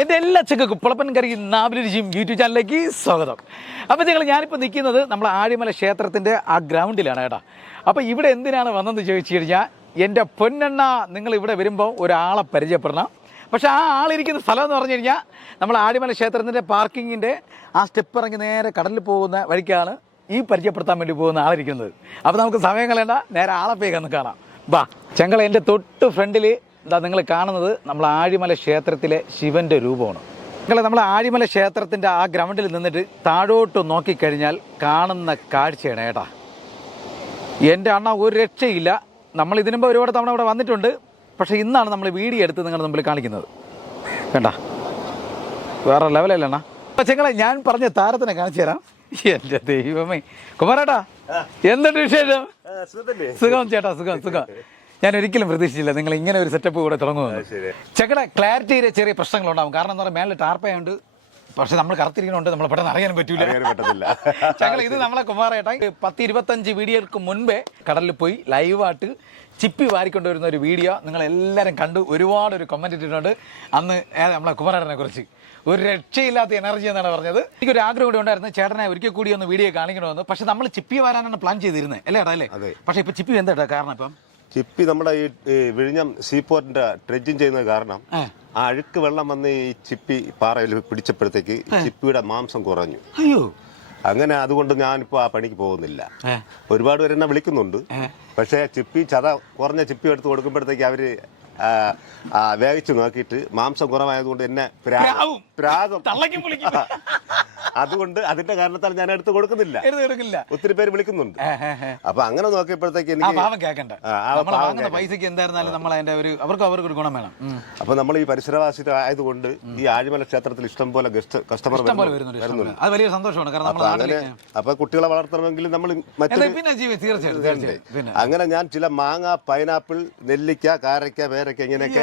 എന്റെ എല്ലാ ചെക്കും പുളപ്പൻ കറി നാവിലിരിച്ചും യൂട്യൂബ് ചാനലിലേക്ക് സ്വാഗതം. അപ്പോൾ നിങ്ങൾ ഞാനിപ്പോൾ നിൽക്കുന്നത് നമ്മൾ ആഴിമല ക്ഷേത്രത്തിന്റെ ആ ഗ്രൗണ്ടിലാണ് കേട്ടോ. അപ്പോൾ ഇവിടെ എന്തിനാണ് വന്നതെന്ന് ചോദിച്ചു കഴിഞ്ഞാൽ എന്റെ പൊന്നെണ്ണ നിങ്ങൾ ഇവിടെ വരുമ്പോൾ ഒരാളെ പരിചയപ്പെടണം. പക്ഷേ ആ ആളിരിക്കുന്ന സ്ഥലം എന്ന് പറഞ്ഞു കഴിഞ്ഞാൽ നമ്മൾ ആഴിമല ക്ഷേത്രത്തിന്റെ പാർക്കിങ്ങിന്റെ ആ സ്റ്റെപ്പ് ഇറങ്ങി നേരെ കടലിൽ പോകുന്ന വഴിക്കാണ് ഈ പരിചയപ്പെടുത്താൻ വേണ്ടി പോകുന്ന ആളിരിക്കുന്നത്. അപ്പോൾ നമുക്ക് സമയം കളയണ്ട നേരെ ആളെ പോയി കന്ന് കാണാം. വാ ചെങ്കള എന്റെ തൊട്ട് ഫ്രണ്ടിൽ ഇതാ നിങ്ങൾ കാണുന്നത് നമ്മൾ ആഴിമല ക്ഷേത്രത്തിലെ ശിവന്റെ രൂപമാണ്. നിങ്ങൾ നമ്മൾ ആഴിമല ക്ഷേത്രത്തിന്റെ ആ ഗ്രൗണ്ടിൽ നിന്നിട്ട് താഴോട്ട് നോക്കിക്കഴിഞ്ഞാൽ കാണുന്ന കാഴ്ചയാണ് ഏട്ടാ. എന്റെ അണ്ണ ഒരു രക്ഷയില്ല. നമ്മൾ ഇതിനുമ്പ് ഒരുപാട് തവണ ഇവിടെ വന്നിട്ടുണ്ട്. പക്ഷേ ഇന്നാണ് നമ്മൾ വീഡിയോ എടുത്ത് നിങ്ങൾ മുമ്പിൽ കാണിക്കുന്നത്. വേണ്ട വേറെ ലെവലല്ല അണ്ണ? നിങ്ങളെ ഞാൻ പറഞ്ഞ താരത്തിനെ കാണിച്ചു തരാം. എന്റെ ദൈവമേ. കുമാരേട്ടാ എന്തുണ്ട് വിശേഷം? സുഖം ചേട്ടാ സുഖം സുഖം. ഞാൻ ഒരിക്കലും പ്രതീക്ഷിച്ചില്ല നിങ്ങൾ ഇങ്ങനെ ഒരു സെറ്റപ്പ് കൂടെ തുടങ്ങുമെന്ന്. ചെക്കടെ ക്ലാരിറ്റിയിലെ ചെറിയ പ്രശ്നങ്ങൾ പ്രശ്നങ്ങളുണ്ടാവും. കാരണം എന്താ പറയുക മേലെ ടാർപ്പയുണ്ട് പക്ഷെ നമ്മൾ കറത്തിരിക്കണോണ്ട് നമ്മൾ പെട്ടെന്ന് അറിയാനും പറ്റൂല. പറ്റത്തില്ല. ഞങ്ങൾ ഇത് നമ്മളെ കുമാറേട്ട പത്ത് ഇരുപത്തഞ്ച് വീഡിയോക്ക് മുൻപേ കടലിൽ പോയി ലൈവായിട്ട് ചിപ്പി വാരിക്കൊണ്ടുവരുന്ന ഒരു വീഡിയോ നിങ്ങൾ എല്ലാവരും കണ്ടു ഒരുപാട് ഒരു കമന്റ് ഇട്ടിട്ടുണ്ട്. അന്ന് നമ്മളെ കുമാരേട്ടനെ കുറിച്ച്. ഒരു രക്ഷയില്ലാത്ത എനർജി എന്നാണ് പറഞ്ഞത്. എനിക്കൊരു ആഗ്രഹം കൂടി ഉണ്ടായിരുന്നു ചേട്ടനെ ഒരിക്കൽ കൂടി ഒന്ന് വീഡിയോ കാണിക്കണമെന്ന്. പക്ഷെ നമ്മൾ ചിപ്പി വരാനാണ് പ്ലാൻ ചെയ്തിരുന്നത് അല്ലേ ഏട്ടാ അല്ലേ? പക്ഷേ പക്ഷെ ഇപ്പൊ ചിപ്പി എന്താ കാരണം ഇപ്പം? ചിപ്പി നമ്മുടെ ഈ വിഴിഞ്ഞം സീപോർട്ടിന്റെ ട്രെഡ്ജിങ് ചെയ്യുന്നത് കാരണം ആ. അഴുക്ക് വെള്ളം വന്ന് ഈ ചിപ്പി പാറയിൽ പിടിച്ചപ്പോഴത്തേക്ക് ചിപ്പിയുടെ മാംസം കുറഞ്ഞു. അയ്യോ. അങ്ങനെ അതുകൊണ്ട് ഞാനിപ്പോ ആ പണിക്ക് പോകുന്നില്ല. ഒരുപാട് പേര് എന്നെ വിളിക്കുന്നുണ്ട്. പക്ഷേ ചിപ്പി ചത കുറഞ്ഞ ചിപ്പി എടുത്ത് കൊടുക്കുമ്പോഴത്തേക്ക് അവർ ആ, ആ, നോക്കിയിട്ട് മാംസം കുറവായതുകൊണ്ട് എന്നെ പ്രാ- അതുകൊണ്ട് അതിന്റെ കാരണത്താൽ ഞാൻ എടുത്ത് കൊടുക്കുന്നില്ല. എടുത്ത് ഒത്തിരി പേര് വിളിക്കുന്നുണ്ട്. അപ്പൊ അങ്ങനെ നോക്കിയപ്പോഴത്തേക്ക് എനിക്ക് പാവം വാങ്ങുന്ന പൈസക്ക് എന്തായിരുന്നാലും നമ്മൾ അതിന്റെ ഒരു അവർക്ക് അവർക്ക് ഒരു ഗുണം വേണം. അപ്പൊ നമ്മൾ ഈ പരിസരവാസി ആയതുകൊണ്ട് ഈ ആഴിമല ക്ഷേത്രത്തിൽ ഇഷ്ടം പോലെ ഗസ്റ്റ് കസ്റ്റമർ വരുന്നുണ്ട്. അത് വലിയ സന്തോഷമാണ്. കാരണം അങ്ങനെ അപ്പൊ കുട്ടികളെ വളർത്തണമെങ്കിൽ നമ്മൾ തീർച്ചയായിട്ടും തീർച്ചയായും അങ്ങനെ ഞാൻ ചില മാങ്ങ പൈനാപ്പിൾ നെല്ലിക്ക കാരക്ക പേരക്ക ഇങ്ങനെയൊക്കെ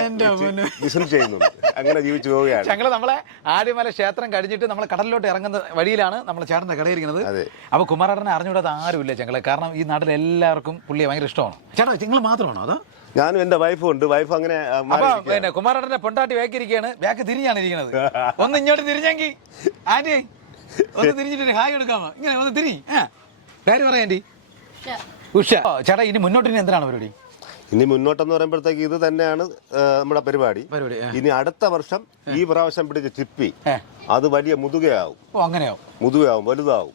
ബിസിനസ് ചെയ്യുന്നുണ്ട്. അങ്ങനെ ജീവിച്ചു പോവുകയാണ്. ഞങ്ങൾ നമ്മളെ ആദ്യമല ക്ഷേത്രം കഴിഞ്ഞിട്ട് നമ്മൾ കടലിലോട്ട് ഇറങ്ങുന്ന വഴിയിലാണ് നമ്മൾ ചേട്ടന്റെ കടയിരിക്കുന്നത് അപ്പോൾ അപ്പൊ കുമാരേട്ടനെ അറിഞ്ഞുകൂടാത്ത ആരുമില്ല ഞങ്ങൾ കാരണം ഈ നാട്ടിൽ എല്ലാവർക്കും പുള്ളിയെ ഭയങ്കര ഇഷ്ടമാണ്. ചേട്ടാ നിങ്ങൾ മാത്രമാണോ അതോ? ഞാനും എന്റെ വൈഫും ഉണ്ട്. വൈഫ് അങ്ങനെ പിന്നെ കുമാരേട്ടന്റെ പൊണ്ടാട്ടി വേക്കിരിക്കുകയാണ്. ബാക്ക് തിരിഞ്ഞാണ് ഇരിക്കുന്നത്. ഒന്ന് ഇങ്ങോട്ട് തിരിഞ്ഞെങ്കിൽ ആന്റി ഒന്ന് തിരിഞ്ഞിട്ട് ഹായ് എടുക്കാമോ ഇങ്ങനെ ഒന്ന് തിരി പേര് പറയാ ആന്റി. ഉഷ. ചേട്ടാ ഇനി മുന്നോട്ട് ഇനി എന്തിനാണ് പരിപാടി? ഇനി മുന്നോട്ടെന്ന് പറയുമ്പോഴത്തേക്ക് ഇത് തന്നെയാണ് നമ്മുടെ പരിപാടി. ഇനി അടുത്ത വർഷം ഈ പ്രാവശ്യം പിടിച്ച ചിപ്പി. അത് വലിയ മുതുകയാവും. ഓ അങ്ങനെയോ മുതുകയാവും വലുതാവും.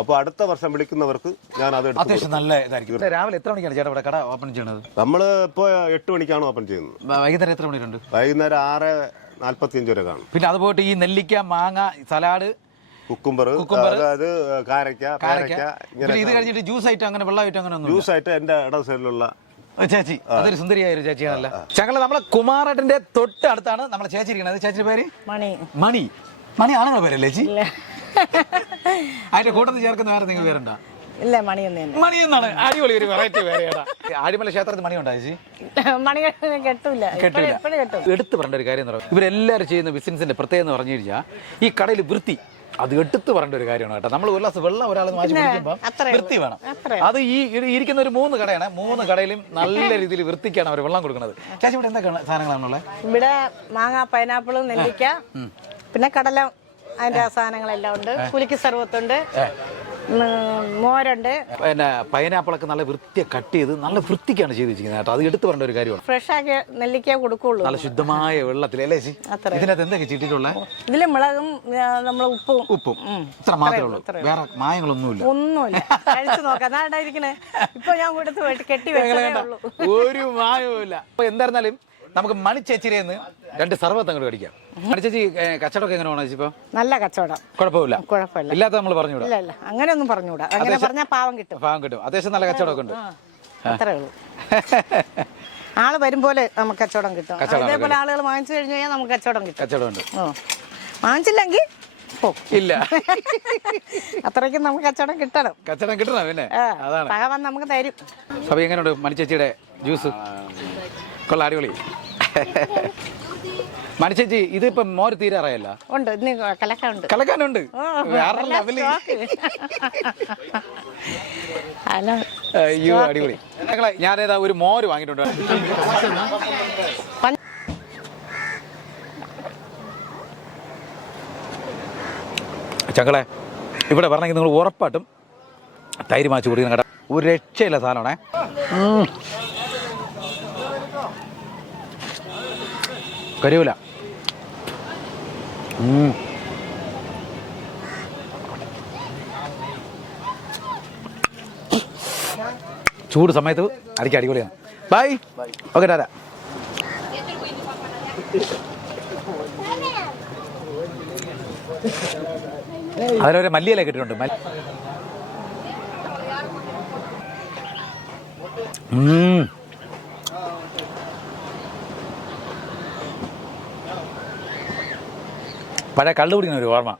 അപ്പൊ അടുത്ത വർഷം വിളിക്കുന്നവർക്ക് ഞാൻ അത് നമ്മൾ അത്യാവശ്യം നല്ല ഇതായിരിക്കും. രാവിലെ എത്ര മണിക്കാണ് ചേട്ടാ ഇവിടെ കട ഓപ്പൺ ചെയ്യുന്നത് നമ്മൾ ഇപ്പോൾ എട്ട് മണിക്കാണ് ഓപ്പൺ ചെയ്യുന്നത്. വൈകുന്നേരം എത്ര മണിയുണ്ട് വൈകുന്നേരം ആറ് നാല്പത്തി അഞ്ച് വരെ കാണും. പിന്നെ അത് പോയിട്ട് ഈ നെല്ലിക്ക മാങ്ങ സലാഡ് കുക്കുംബർ അതായത് കാരക്ക കാരക്ക ഇത് കഴിഞ്ഞിട്ട് ജ്യൂസ് ആയിട്ട് അങ്ങനെ വെള്ളമായിട്ട് അങ്ങനെ ജ്യൂസ് ആയിട്ട് എന്റെ ഇട സൈഡിലുള്ള ചേച്ചി. അതൊരു സുന്ദരിയായ ഒരു ചേച്ചിയാണല്ലോ ഞങ്ങൾ നമ്മളെ കുമാരേട്ടന്റെ തൊട്ട് അടുത്താണ് നമ്മളെ ചേച്ചി ഇരിക്കുന്നത് ചേച്ചിയുടെ പേര്? മണി. മണി. മണി ആണുങ്ങളെ പേരല്ലേ ചേച്ചി? അതിന്റെ കൂട്ടത്തിൽ ചേർക്കുന്ന വേറെ നിങ്ങൾ പേരുണ്ടോ? ഇല്ല മണി മണി എന്നാണ്. അടിപൊളി ഒരു വെറൈറ്റി പേരെടാ ആടിമല ക്ഷേത്രത്തിൽ മണി ഉണ്ടായി ചേച്ചി? മണി കെട്ടൂല. കെട്ടില്ല എടുത്തു പറഞ്ഞ ഒരു കാര്യം എന്ന് പറയുന്നത് ഇവരെല്ലാവരും ചെയ്യുന്ന ബിസിനസിന്റെ പ്രത്യേകത എന്ന് പറഞ്ഞു കഴിഞ്ഞാൽ ഈ കടയിൽ വൃത്തി അത് എടുത്ത് പറയേണ്ട ഒരു കാര്യമാണ് കേട്ടോ. നമ്മൾ ഒരു ഗ്ലാസ് വെള്ളം ഒരാൾ മാറ്റി കുടിക്കുമ്പോൾ വൃത്തി വേണം. അത് ഈ ഇരിക്കുന്ന ഒരു മൂന്ന് കടയാണ്. മൂന്ന് കടയിലും നല്ല രീതിയിൽ വൃത്തിക്കാണ് അവർ വെള്ളം കൊടുക്കുന്നത്. ചേച്ചി ഇവിടെ എന്തൊക്കെ സാധനങ്ങളാണുള്ളത് ഇവിടെ മാങ്ങ പൈനാപ്പിൾ നെല്ലിക്ക പിന്നെ കടല അതിന്റെ സാധനങ്ങളെല്ലാം ഉണ്ട്. കുലിക്ക് സർവത്തുണ്ട്. മോരുണ്ട്. പിന്നെ പൈനാപ്പിളൊക്കെ നല്ല വൃത്തിയെ കട്ട് ചെയ്ത് നല്ല വൃത്തിക്കാണ് ചെയ്ത് വെച്ചിരിക്കുന്നത് കേട്ടോ. അത് എടുത്തു പറയേണ്ട ഒരു കാര്യമാണ്. ഫ്രഷ് ആക്കി നെല്ലിക്ക കൊടുക്കുള്ളൂ. നല്ല ശുദ്ധമായ വെള്ളത്തിൽ അല്ലേ ചേച്ചി. ഇതിനകത്ത് എന്തൊക്കെ ചിട്ടിട്ടുള്ളത് ഇതിൽ മുളകും നമ്മൾ ഉപ്പും. ഉപ്പും. ഇത്ര മാത്രമേ ഉള്ളൂ. വേറെ മായങ്ങളൊന്നുമില്ല. ഒന്നുമില്ല. കഴിച്ചു നോക്കാം. ഇരിക്കണേ? ഇപ്പൊ ഞാൻ കൊടുത്ത് കെട്ടി വെക്കണേ ഒരു മായവുമില്ല. അപ്പൊ എന്തായിരുന്നാലും നമുക്ക് മണിച്ചേച്ചിരേന്ന് രണ്ട് സർവത്ത് അങ്ങോട്ട് കടിക്കാം. മണിച്ചേച്ചി കച്ചവടം കച്ചവടമൊക്കെ എങ്ങനെ പോകണം ഇപ്പൊ നല്ല കച്ചവടം. കുഴപ്പമില്ല. കുഴപ്പമില്ല. ഇല്ലാത്ത നമ്മൾ പറഞ്ഞുകൂടാ ഇല്ല ഇല്ല. അങ്ങനെയൊന്നും പറഞ്ഞുകൂടാ അങ്ങനെ പറഞ്ഞാൽ പാവം കിട്ടും. പാവം കിട്ടും. അത്യാവശ്യം നല്ല കച്ചവടമൊക്കെ ഉണ്ട്. അത്രേ ഉള്ളൂ. ആൾ വരുമ്പോലെ നമുക്ക് കച്ചവടം കിട്ടും. അതേപോലെ ആളുകൾ വാങ്ങിച്ചു കഴിഞ്ഞു കഴിഞ്ഞാൽ നമുക്ക് കച്ചവടം കിട്ടും. കച്ചവടം ഉണ്ട്. ഓ. വാങ്ങിച്ചില്ലെങ്കിൽ ഇല്ല. അത്രയ്ക്കും നമുക്ക് കച്ചവടം കിട്ടണം. കച്ചവടം കിട്ടണം പിന്നെ. അതാണ്. നമുക്ക് തരും. അപ്പൊ എങ്ങനെയുണ്ട് മണിച്ചേച്ചിയുടെ ജ്യൂസ്? കൊള്ള അടിപൊളി. മണിച്ചേച്ചി ഇതിപ്പോ മോര് തീരാറായല്ല ഉണ്ട് ഇന്ന് കലക്കാനുണ്ട്. വേറെ ലെവൽ അല്ല അയ്യോ അടിപൊളി. ഞങ്ങളെ ഞാനേതാ ഒരു മോര് വാങ്ങിയിട്ടുണ്ട്. ചങ്ങളെ ഇവിടെ പറഞ്ഞെങ്കിൽ നിങ്ങൾ ഉറപ്പായിട്ടും തൈര് മാച്ച് കുടിക്കുന്ന കട ഒരു രക്ഷയില്ല സാധനമാണേ. ഉം. ചൂട് സമയത്ത് അടിക്കുക അടിപൊളിയാണ്. ബൈ ഓക്കെ ടാറ്റ അതിലൊരു മല്ലിയില കിട്ടിയിട്ടുണ്ട് മല്ലി. പഴയ കള്ളു കുടിക്കുന്ന ഒരു ഓർമ്മ.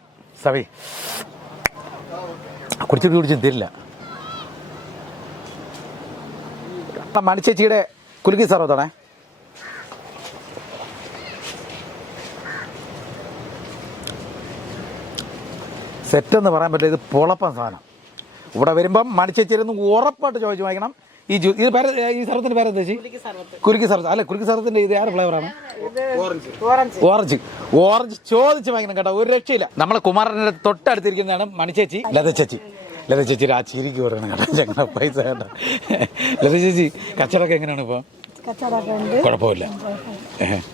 സവി. കുടിച്ചിട്ട് കുടിച്ചും തരില്ല. അപ്പം മണിച്ചേച്ചിയുടെ കുലുക്കി സർവത്താണേ സെറ്റെന്ന് പറയാൻ പറ്റില്ല ഇത് പൊളപ്പം സാധനം. ഇവിടെ വരുമ്പം മണിച്ചേച്ചിരുന്ന് ഉറപ്പായിട്ട് ചോദിച്ചു വാങ്ങിക്കണം. ഈ ജ്യൂസ് ഇത് പേര ഈ സർവത്തിന്റെ പേര് എന്താ ചേച്ചി? കുരുക്കി സർവത്ത്. അല്ല കുരുക്കി സർവത്തിന്റെ ഇത് ആരുടെ ഫ്ലേവറാണ് ഓറഞ്ച് ഓറഞ്ച് ചോദിച്ച് വാങ്ങിക്കണം കേട്ടോ. ഒരു രക്ഷയില്ല. നമ്മളെ കുമാരന്റെ തൊട്ടടുത്തിരിക്കുന്നതാണ് മണിച്ചേച്ചി ലത ചേച്ചി ലത ചേച്ചി ആ ചിരിക്ക് പറയണം കേട്ടോ. ഞങ്ങളുടെ പൈസ കേട്ടോ ലത ചേച്ചി കച്ചവടമൊക്കെ എങ്ങനെയാണ് ഇപ്പോൾ കുഴപ്പമില്ല.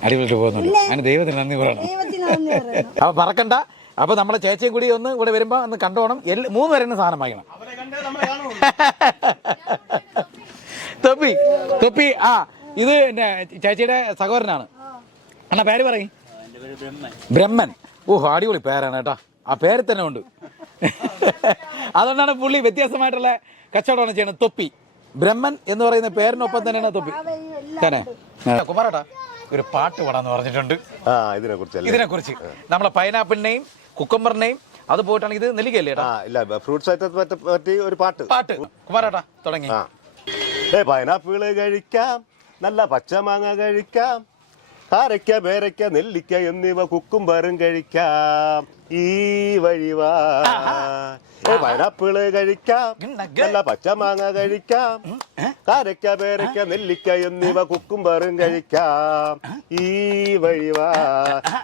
അടിപൊളി പോകുന്നുണ്ട്. അങ്ങനെ ദൈവത്തിന് നന്ദി പറയണം. അപ്പൊ പറക്കണ്ട അപ്പൊ നമ്മളെ ചേച്ചിയും കൂടി ഒന്ന് ഇവിടെ വരുമ്പോ ഒന്ന് കണ്ടോണം എല്ലാ മൂന്ന് പേരെ സാധനം വാങ്ങിക്കണം. തൊപ്പി. തൊപ്പി ആ ഇത് എന്റെ ചേച്ചിയുടെ സഹോദരനാണ്. എന്നാ പേര് പറയും. ബ്രഹ്മൻ. ഓ അടിപൊളി പേരാണ് കേട്ടോ. ആ പേര് തന്നെ ഉണ്ട്. അതുകൊണ്ടാണ് പുള്ളി വ്യത്യാസമായിട്ടുള്ള കച്ചവടമാണ് ചെയ്യുന്നത്. തൊപ്പി. ബ്രഹ്മൻ എന്ന് പറയുന്ന പേരിനൊപ്പം തന്നെയാണ് തൊപ്പി. തന്നെ. കുമാരേട്ടാ ഒരു പാട്ട് പാടാന്ന് പറഞ്ഞിട്ടുണ്ട്. ഇതിനെ കുറിച്ച് നമ്മളെ പൈനാപ്പിളിനെയും കുക്കമ്പറിനെയും അത് പോയിട്ടാണെങ്കിൽ ഇത് നെല്ലിക്കല്ലേ ഇല്ല ഫ്രൂട്ട്സ് പറ്റി ഒരു പാട്ട്. പാട്ട്. കുമാരേട്ടാ തുടങ്ങി. പൈനാപ്പിൾ കഴിക്കാം. നല്ല പച്ചമാങ്ങ കഴിക്കാം. കാരയ്ക്ക പേരയ്ക്ക നെല്ലിക്ക എന്നിവ കുക്കുംബറും കഴിക്കാം. ഈ വഴിവാ പൈനാപ്പിൾ കഴിക്കാം. നല്ല പച്ചമാങ്ങ കഴിക്കാം. കാരയ്ക്ക പേരയ്ക്ക നെല്ലിക്ക എന്നിവ കുക്കുംബറും കഴിക്കാം. ഈ വഴിവാ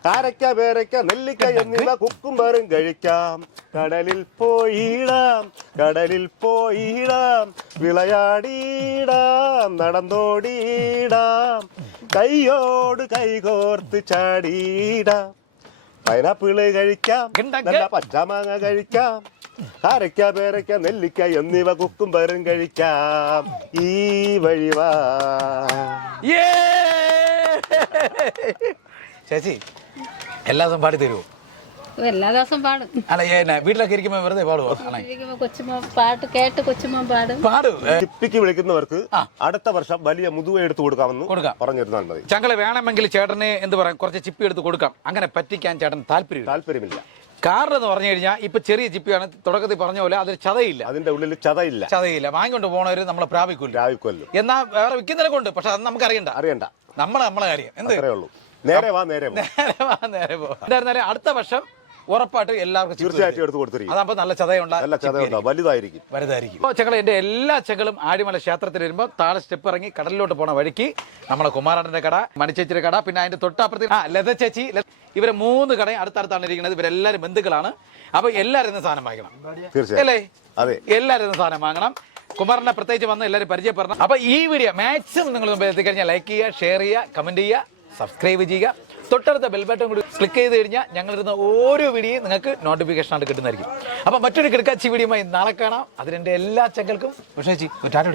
കാരയ്ക്ക പേരയ്ക്ക നെല്ലിക്ക എന്നിവ കുക്കുംബറും കഴിക്കാം. കടലിൽ പോയിടാം. കടലിൽ പോയിടാം. വിളയാടിയിടാം നടന്നോടിയിടാം കൈയോട് കൈകോർത്ത് ചാടിയിടാം. പൈനാപ്പിൾ കഴിക്കാം നല്ല പച്ചമാങ്ങ കഴിക്കാം. കാരയ്ക്ക പേരയ്ക്ക നെല്ലിക്ക എന്നിവ കുക്കും പേരും കഴിക്കാം. ഈ വഴിവാ ശശി ചേച്ചി എല്ലാ ദിവസം പാടി തരുമോ എല്ലാ ദിവസവും പാടും. അല്ല വീട്ടിലൊക്കെ ഇരിക്കുമ്പോ വെറുതെ പാടുവോ? ഇരിക്കുമ്പോ കൊച്ചുമോ പാട്ട് കേട്ട് കൊച്ചുമോ പാടും. പാടും ചിപ്പിക്ക് വിളിക്കുന്നവർക്ക് അടുത്ത വർഷം വലിയ മുതുവ എടുത്തു കൊടുക്കാമെന്ന് കൊടുക്കാം. പറഞ്ഞിരുന്നാൽ മതി. ചങ്ങൾ വേണമെങ്കിൽ ചേട്ടന് എന്ത് പറയാം കുറച്ച് ചിപ്പി എടുത്ത് കൊടുക്കാം. അങ്ങനെ പറ്റിക്കാൻ ചേട്ടൻ താല്പര്യം താല്പര്യമില്ല. കാരണം എന്ന് പറഞ്ഞു കഴിഞ്ഞാൽ ഇപ്പൊ ചെറിയ ചിപ്പിയാണ് തുടക്കത്തിൽ പറഞ്ഞ പോലെ അതിൽ ചതയില്ല. അതിന്റെ ഉള്ളിൽ ചതയില്ല. ചതയില്ല. വാങ്ങിക്കൊണ്ട് പോണവര് നമ്മളെ പ്രാപിക്കൂല. രാവിക്കൊല്ലും എന്നാ വേറെ വിൽക്കുന്നതിനെ കൊണ്ട് പക്ഷെ അത് നമുക്ക് അറിയണ്ട. അറിയണ്ട. നമ്മളെ നമ്മളെ കാര്യം. എന്തേ? അത്രേ ഉള്ളൂ. നേരെ വാ നേരെ വാ നേരെ വാ നേരെ പോ. എന്തായിരുന്നാലും അടുത്ത വർഷം ഉറപ്പായിട്ടും എല്ലാവർക്കും തീർച്ചയായിട്ടും. എടുത്ത് കൊടുത്തിരിക്കും. അതാകുമ്പോൾ നല്ല ചതയുണ്ട് നല്ല ചതയുണ്ട് വലുതായിരിക്കും. വലുതായിരിക്കും. അപ്പോൾ ചങ്ങളെ എന്റെ എല്ലാ ചകളും ആടിമല ക്ഷേത്രത്തിൽ വരുമ്പോൾ താഴെ സ്റ്റെപ്പ് ഇറങ്ങി കടലിലോട്ട് പോണ വഴിക്ക് നമ്മളെ കുമാരന്റെ കട മണിച്ചേച്ചിയുടെ കട പിന്നെ അതിന്റെ തൊട്ടപ്പുറത്ത് ആ ലത ചേച്ചി ഇവരെ മൂന്ന് കടയും അടുത്തടുത്താണ് ഇരിക്കുന്നത്. ഇവരെല്ലാവരും ബന്ധുക്കളാണ്. അപ്പോൾ എല്ലാവരും ഇന്ന് സാധനം വാങ്ങണം അല്ലേ? അതെ. എല്ലാവരും ഇന്ന് സാധനം വാങ്ങണം. കുമാറിനെ പ്രത്യേകിച്ച് വന്ന് എല്ലാവരും പരിചയപ്പെടണം. അപ്പോൾ ഈ വീഡിയോ മാക്സിമം നിങ്ങൾ മുമ്പ് എത്തിക്കഴിഞ്ഞാൽ ലൈക്ക് ചെയ്യുക ഷെയർ ചെയ്യുക കമന്റ് ചെയ്യുക സബ്സ്ക്രൈബ് ചെയ്യുക. തൊട്ടടുത്ത ബെൽ ബട്ടൺ കൂടി ക്ലിക്ക് ചെയ്ത് കഴിഞ്ഞാൽ ഞങ്ങളിരുന്ന ഓരോ വീഡിയോയും നിങ്ങൾക്ക് നോട്ടിഫിക്കേഷൻ ആയിട്ട് കിട്ടുന്നതായിരിക്കും. അപ്പോൾ മറ്റൊരു കിടക്കാച്ചി വീഡിയോയുമായി നാളെ കാണാം. അതിനെന്റെ എല്ലാ ചെങ്കൾക്കും ഒരു ടാറ്റ.